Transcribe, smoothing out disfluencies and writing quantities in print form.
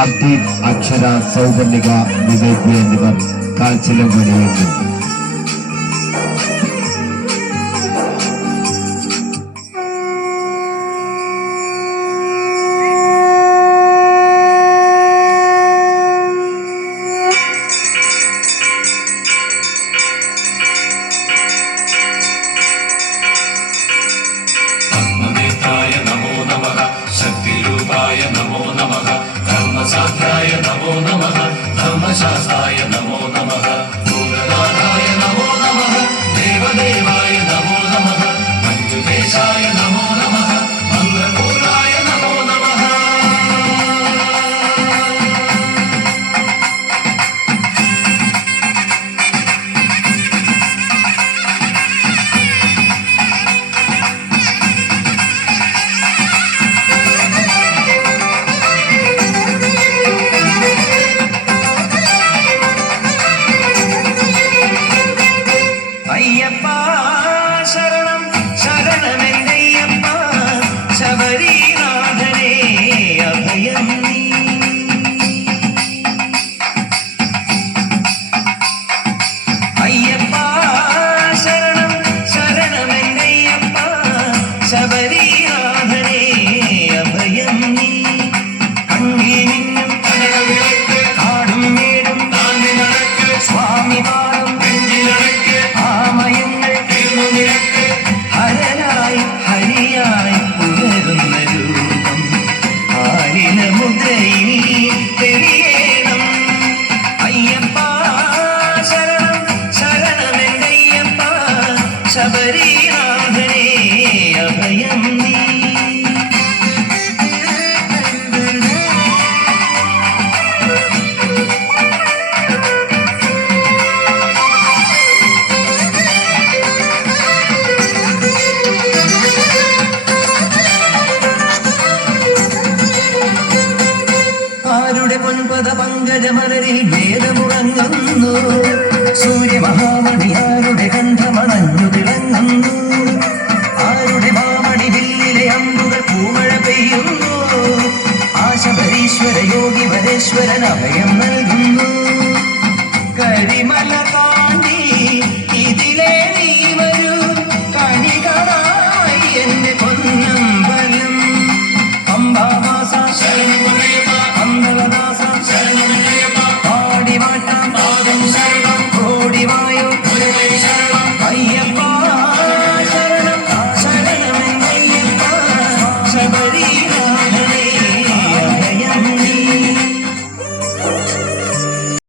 അബ്ദീപ്, അക്ഷര, സൗപർണിക, വിവേക് എന്നിവർ കാൽച്ചിലം പണിയുന്നു. नमो नमः धर्मसाध्याय नमो नमः धर्मशास्त्राय नमो नमः भूतनाथाय नमो नमः देवदेवाय नमो नमः मञ्जुकेशाय नमो नमः मङ्गलपूर्णाय नमो नमः പങ്കജമലരിൽ വേദമുറങ്ങുന്നു സൂര്യമഹാമണിയാരുടെ കണ്ഠമണഞ്ഞു തിളങ്ങുന്നു ആരുടെ മാമണി വില്ലിലെ അമ്പുകൾ പൂമഴ പെയ്യുന്നു ആശബരീശ്വര യോഗി വരേശ്വരൻ അഭയം നൽകുന്നു കരിമല താണ്ടി